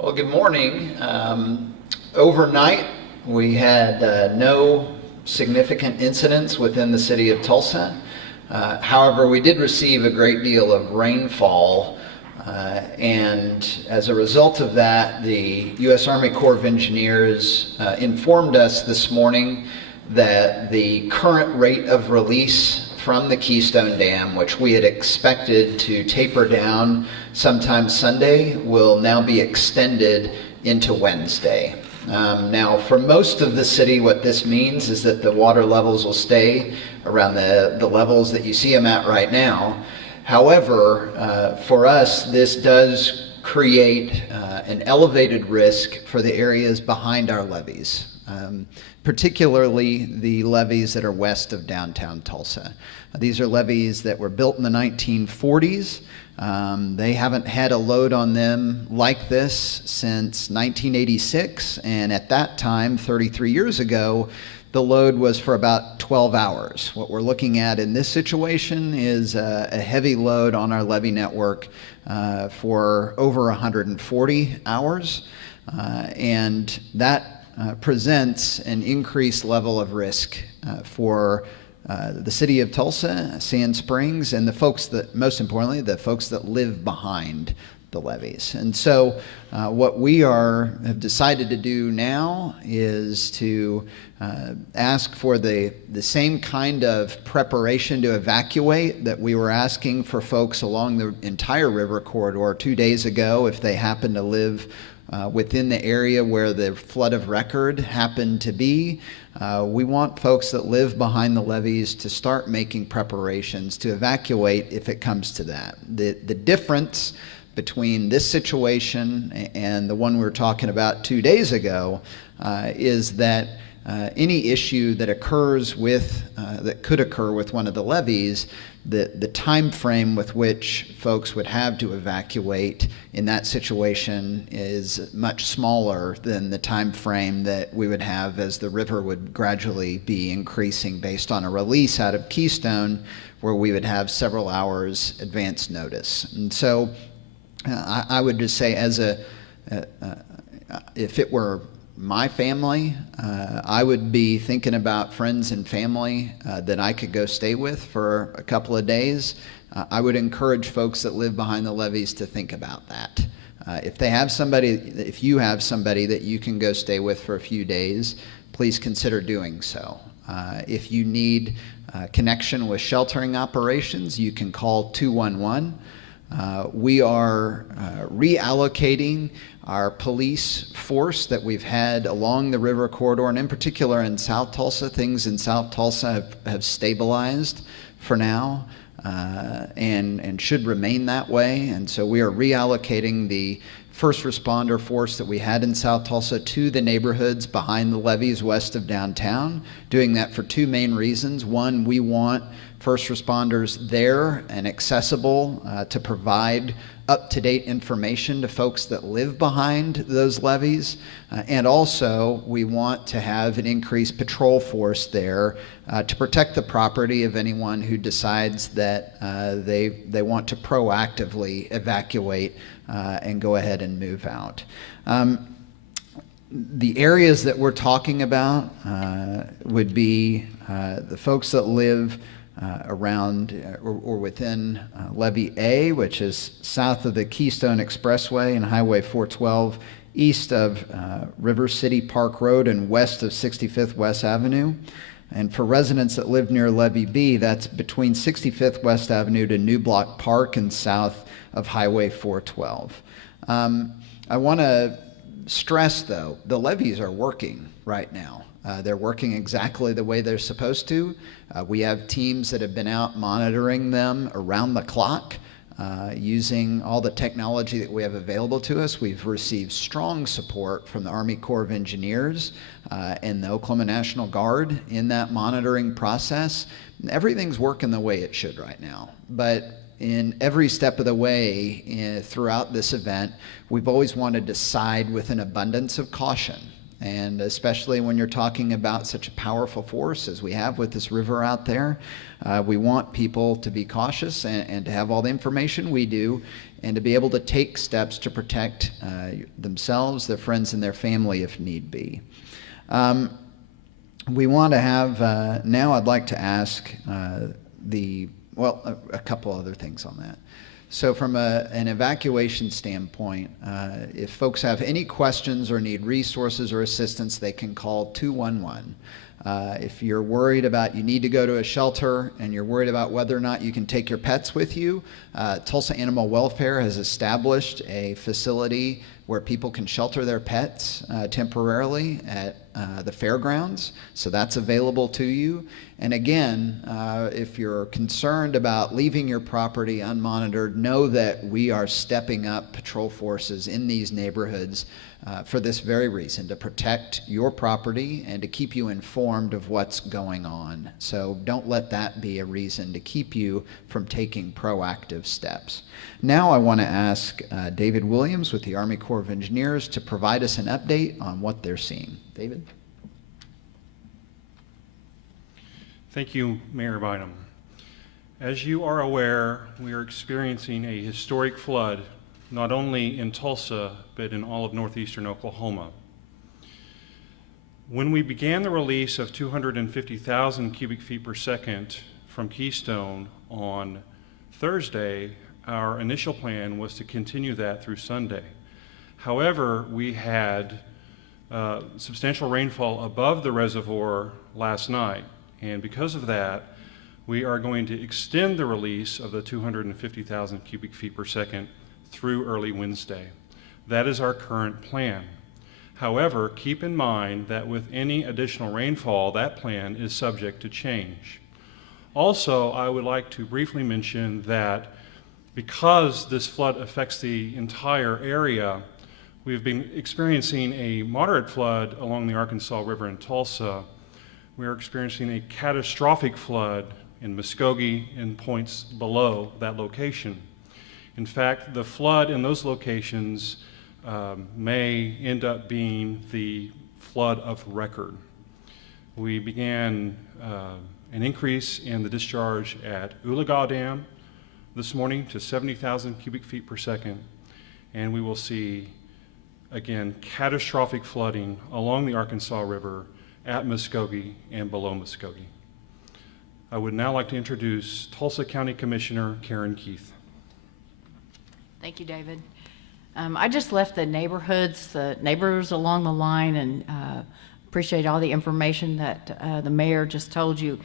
Well, good morning. Overnight, we had no significant incidents within the city of Tulsa. However, we did receive a great deal of rainfall, and as a result of that, the U.S. Army Corps of Engineers informed us this morning that the current rate of release from the Keystone Dam, which we had expected to taper down sometime Sunday, will now be extended into Wednesday. Now, for most of the city, what this means is that the water levels will stay around the levels that you see them at right now. However, for us, this does create an elevated risk for the areas behind our levees, particularly the levees that are west of downtown Tulsa. These are levees that were built in the 1940s. They haven't had a load on them like this since 1986, and at that time, 33 years ago, the load was for about 12 hours. What we're looking at in this situation is a heavy load on our levee network for over 140 hours, and that presents an increased level of risk for the city of Tulsa, Sand Springs, and the folks that, most importantly, the folks that live behind the levees. And so what we have decided to do now is to ask for the same kind of preparation to evacuate that we were asking for folks along the entire river corridor 2 days ago if they happen to live within the area where the flood of record happened to be. We want folks that live behind the levees to start making preparations to evacuate if it comes to that. The difference between this situation and the one we were talking about 2 days ago is that any issue that occurs that could occur with one of the levees, the time frame with which folks would have to evacuate in that situation is much smaller than the time frame that we would have as the river would gradually be increasing based on a release out of Keystone, where we would have several hours advance notice. And so I would just say, if it were my family, I would be thinking about friends and family that I could go stay with for a couple of days. I would encourage folks that live behind the levees to think about that. If you have somebody that you can go stay with for a few days, please consider doing so. If you need connection with sheltering operations, you can call 211. We are reallocating our police force that we've had along the river corridor, and in particular in South Tulsa. Things in South Tulsa have stabilized for now and should remain that way. And so we are reallocating the first responder force that we had in South Tulsa to the neighborhoods behind the levees west of downtown, doing that for two main reasons. One, we want first responders there and accessible to provide up-to-date information to folks that live behind those levees. And also, we want to have an increased patrol force there to protect the property of anyone who decides that they want to proactively evacuate and go ahead and move out. The areas that we're talking about would be the folks that live around or within Levee A, which is south of the Keystone Expressway and Highway 412, east of River City Park Road and west of 65th West Avenue. And for residents that live near Levee B, that's between 65th West Avenue to New Block Park and south of Highway 412. I want to stress, though, the levees are working right now. They're working exactly the way they're supposed to. We have teams that have been out monitoring them around the clock using all the technology that we have available to us. We've received strong support from the Army Corps of Engineers and the Oklahoma National Guard in that monitoring process. Everything's working the way it should right now. But in every step of the way throughout this event, we've always wanted to side with an abundance of caution. And especially when you're talking about such a powerful force as we have with this river out there, we want people to be cautious and to have all the information we do and to be able to take steps to protect themselves, their friends, and their family if need be. We want to have, now I'd like to ask a couple other things on that. So from an evacuation standpoint, if folks have any questions or need resources or assistance, they can call 211. If you're worried about you need to go to a shelter and you're worried about whether or not you can take your pets with you, Tulsa Animal Welfare has established a facility where people can shelter their pets temporarily at the fairgrounds. So that's available to you. And again, if you're concerned about leaving your property unmonitored, know that we are stepping up patrol forces in these neighborhoods for this very reason, to protect your property and to keep you informed of what's going on. So don't let that be a reason to keep you from taking proactive steps. Now I want to ask David Williams with the Army Corps of Engineers to provide us an update on what they're seeing. David? Thank you, Mayor Bynum. As you are aware, we are experiencing a historic flood, not only in Tulsa, but in all of northeastern Oklahoma. When we began the release of 250,000 cubic feet per second from Keystone on Thursday, our initial plan was to continue that through Sunday. However, we had substantial rainfall above the reservoir last night, and because of that, we are going to extend the release of the 250,000 cubic feet per second through early Wednesday. That is our current plan. However, keep in mind that with any additional rainfall, that plan is subject to change. Also, I would like to briefly mention that because this flood affects the entire area, we've been experiencing a moderate flood along the Arkansas River in Tulsa. We are experiencing a catastrophic flood in Muskogee and points below that location. In fact, the flood in those locations may end up being the flood of record. We began an increase in the discharge at Oologah Dam this morning to 70,000 cubic feet per second, and we will see, again, catastrophic flooding along the Arkansas River at Muskogee and below Muskogee. I would now like to introduce Tulsa County Commissioner Karen Keith. Thank you, David. I just left the neighborhoods, the neighbors along the line, and appreciate all the information that the mayor just told you.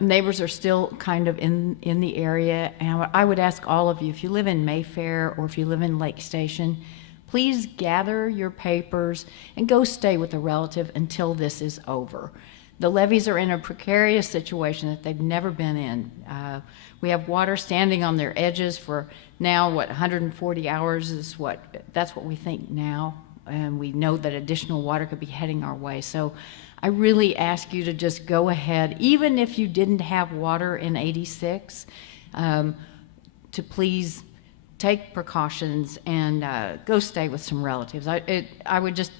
Neighbors are still kind of in the area, and I would ask all of you, if you live in Mayfair or if you live in Lake Station, please gather your papers and go stay with a relative until this is over. The levees are in a precarious situation that they've never been in. We have water standing on their edges for now, 140 hours is that's what we think now, and we know that additional water could be heading our way. So I really ask you to just go ahead, even if you didn't have water in 86, to please take precautions and go stay with some relatives. I would just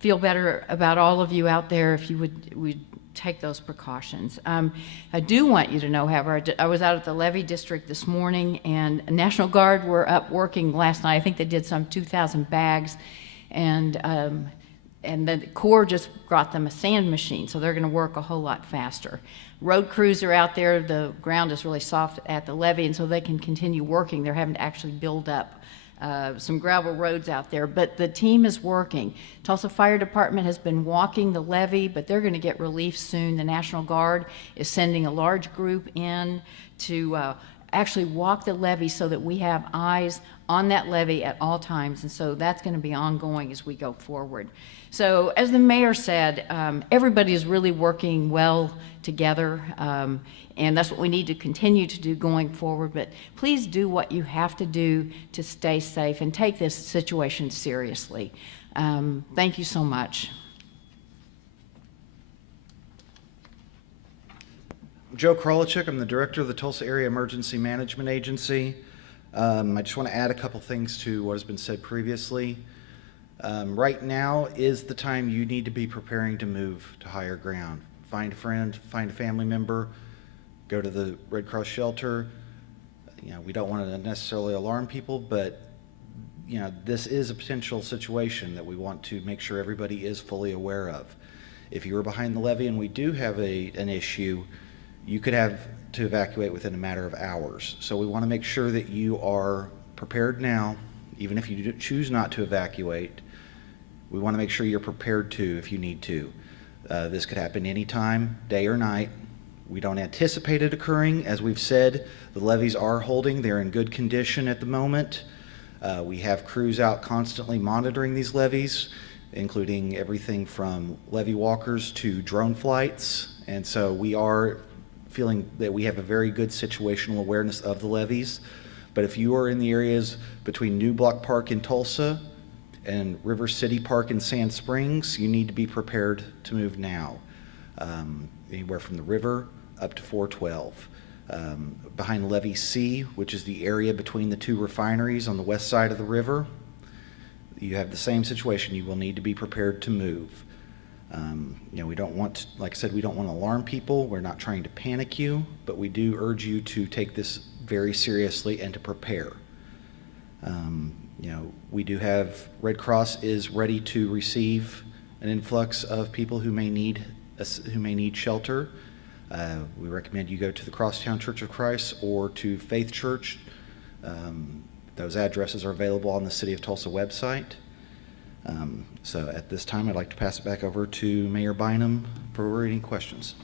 feel better about all of you out there if you would take those precautions. I do want you to know, however, I was out at the levee district this morning, and National Guard were up working last night. I think they did some 2,000 bags, and the Corps just brought them a sand machine, so they're going to work a whole lot faster. Road crews are out there. The ground is really soft at the levee, and so they can continue working. They're having to actually build up some gravel roads out there, but the team is working. Tulsa Fire Department has been walking the levee, but they're going to get relief soon. The National Guard is sending a large group in to actually walk the levee so that we have eyes on that levee at all times, and so that's going to be ongoing as we go forward. So as the mayor said, everybody is really working well together, and that's what we need to continue to do going forward. But please do what you have to do to stay safe and take this situation seriously. Thank you so much. I'm Joe Krolichuk. I'm the director of the Tulsa Area Emergency Management Agency. I just want to add a couple things to what has been said previously. Right now is the time you need to be preparing to move to higher ground. Find a friend, find a family member, go to the Red Cross shelter. We don't want to necessarily alarm people, but this is a potential situation that we want to make sure everybody is fully aware of. If you are behind the levee and we do have an issue, you could have to evacuate within a matter of hours. So we want to make sure that you are prepared now, even if you choose not to evacuate. We want to make sure you're prepared to if you need to. This could happen anytime, day or night. We don't anticipate it occurring. As we've said, the levees are holding. They're in good condition at the moment. We have crews out constantly monitoring these levees, including everything from levee walkers to drone flights. And so we are feeling that we have a very good situational awareness of the levees. But if you are in the areas between New Block Park in Tulsa and River City Park in Sand Springs, you need to be prepared to move now. Anywhere from the river up to 412. Behind Levee C, which is the area between the two refineries on the west side of the river, you have the same situation. You will need to be prepared to move. We don't want, like I said, we don't want to alarm people. We're not trying to panic you, but we do urge you to take this very seriously and to prepare. We do have, Red Cross is ready to receive an influx of people who may need shelter. We recommend you go to the Crosstown Church of Christ or to Faith Church. Those addresses are available on the City of Tulsa website. So at this time, I'd like to pass it back over to Mayor Bynum for any questions.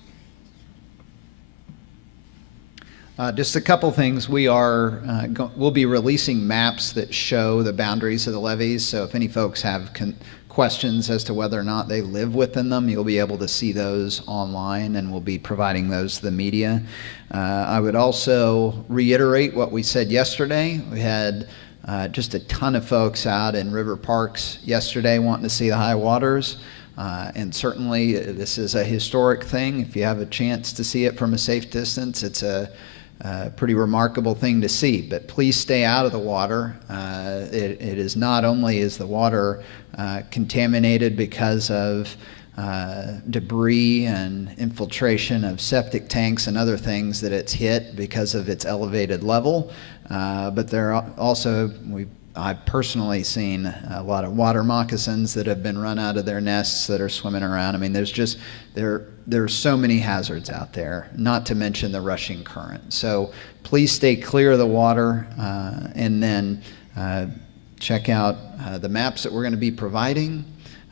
Just a couple things. We'll be releasing maps that show the boundaries of the levees. So if any folks have questions as to whether or not they live within them, you'll be able to see those online, and we'll be providing those to the media. I would also reiterate what we said yesterday. We had just a ton of folks out in river parks yesterday wanting to see the high waters. And certainly this is a historic thing. If you have a chance to see it from a safe distance, it's a pretty remarkable thing to see. But please stay out of the water. It is not only is the water contaminated because of debris and infiltration of septic tanks and other things that it's hit because of its elevated level, but there are also, I've personally seen a lot of water moccasins that have been run out of their nests that are swimming around. I mean, there's so many hazards out there, not to mention the rushing current. So please stay clear of the water, and then check out the maps that we're going to be providing.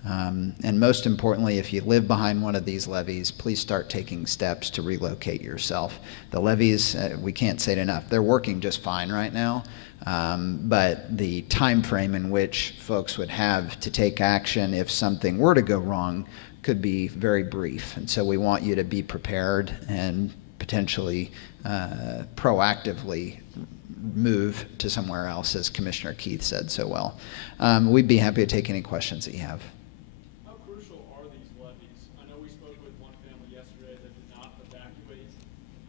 And most importantly, if you live behind one of these levees, please start taking steps to relocate yourself. The levees, we can't say it enough, they're working just fine right now. But the time frame in which folks would have to take action if something were to go wrong could be very brief. And so we want you to be prepared and potentially proactively move to somewhere else, as Commissioner Keith said so well. We'd be happy to take any questions that you have. How crucial are these levees? I know we spoke with one family yesterday that did not evacuate,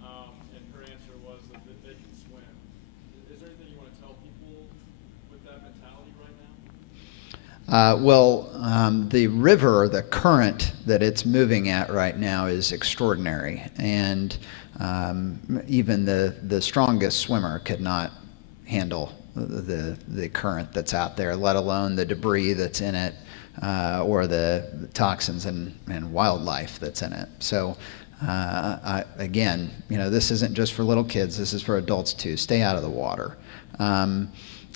and her answer was that they can swim. Is there anything you want to tell people with that mentality right now? The river, the current that it's moving at right now is extraordinary, and even the strongest swimmer could not handle the current that's out there, let alone the debris that's in it, or the toxins and wildlife that's in it. So again, this isn't just for little kids, this is for adults too. Stay out of the water.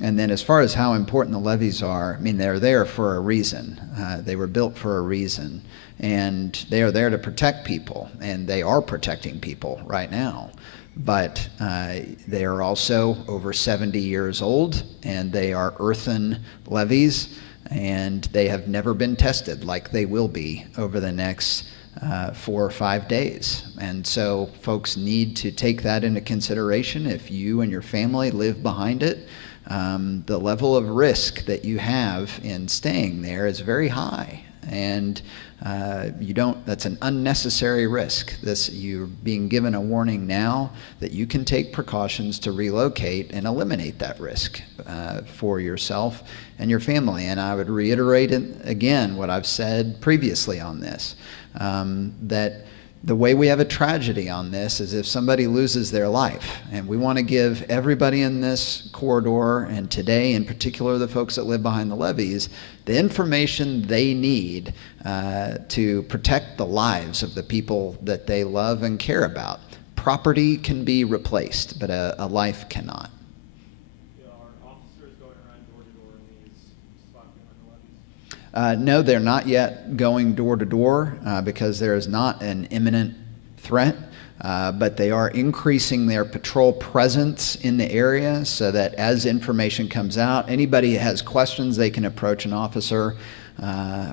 And then as far as how important the levees are, I mean, they're there for a reason. They were built for a reason, and they are there to protect people, and they are protecting people right now. But they are also over 70 years old, and they are earthen levees, and they have never been tested like they will be over the next 4 or 5 days. And so folks need to take that into consideration. If you and your family live behind it, the level of risk that you have in staying there is very high. And that's an unnecessary risk. You're being given a warning now that you can take precautions to relocate and eliminate that risk for yourself and your family. And I would reiterate again what I've said previously on this, that the way we have a tragedy on this is if somebody loses their life. And we want to give everybody in this corridor, and today in particular the folks that live behind the levees, the information they need to protect the lives of the people that they love and care about. Property can be replaced, but a life cannot. Are officers going around door to door in these spots behind the levees? No, they're not yet going door to door because there is not an imminent threat, but they are increasing their patrol presence in the area so that as information comes out, anybody who has questions, they can approach an officer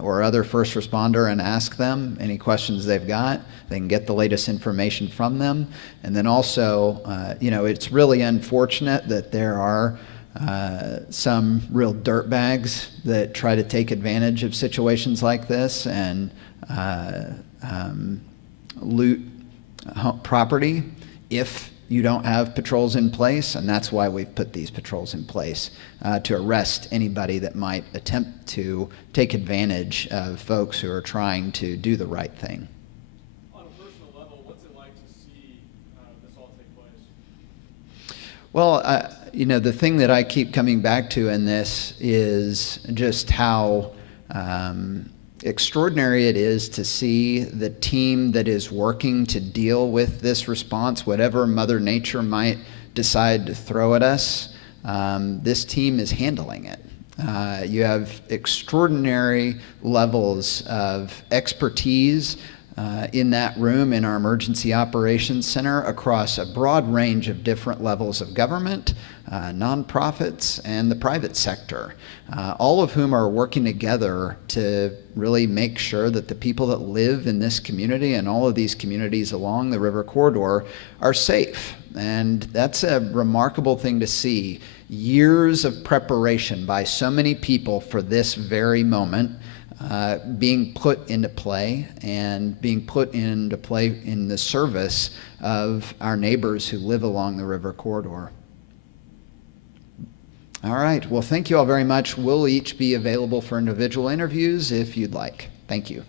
or other first responder and ask them any questions they've got. They can get the latest information from them. And then also, it's really unfortunate that there are some real dirtbags that try to take advantage of situations like this and loot property if you don't have patrols in place, and that's why we've put these patrols in place to arrest anybody that might attempt to take advantage of folks who are trying to do the right thing. On a personal level, what's it like to see this all take place? Well, the thing that I keep coming back to in this is just how extraordinary it is to see the team that is working to deal with this response, whatever Mother Nature might decide to throw at us. This team is handling it. You have extraordinary levels of expertise in that room in our Emergency Operations Center across a broad range of different levels of government, nonprofits, and the private sector, all of whom are working together to really make sure that the people that live in this community and all of these communities along the river corridor are safe. And that's a remarkable thing to see. Years of preparation by so many people for this very moment being put into play and being put into play in the service of our neighbors who live along the river corridor. All right. Well, thank you all very much. We'll each be available for individual interviews if you'd like. Thank you.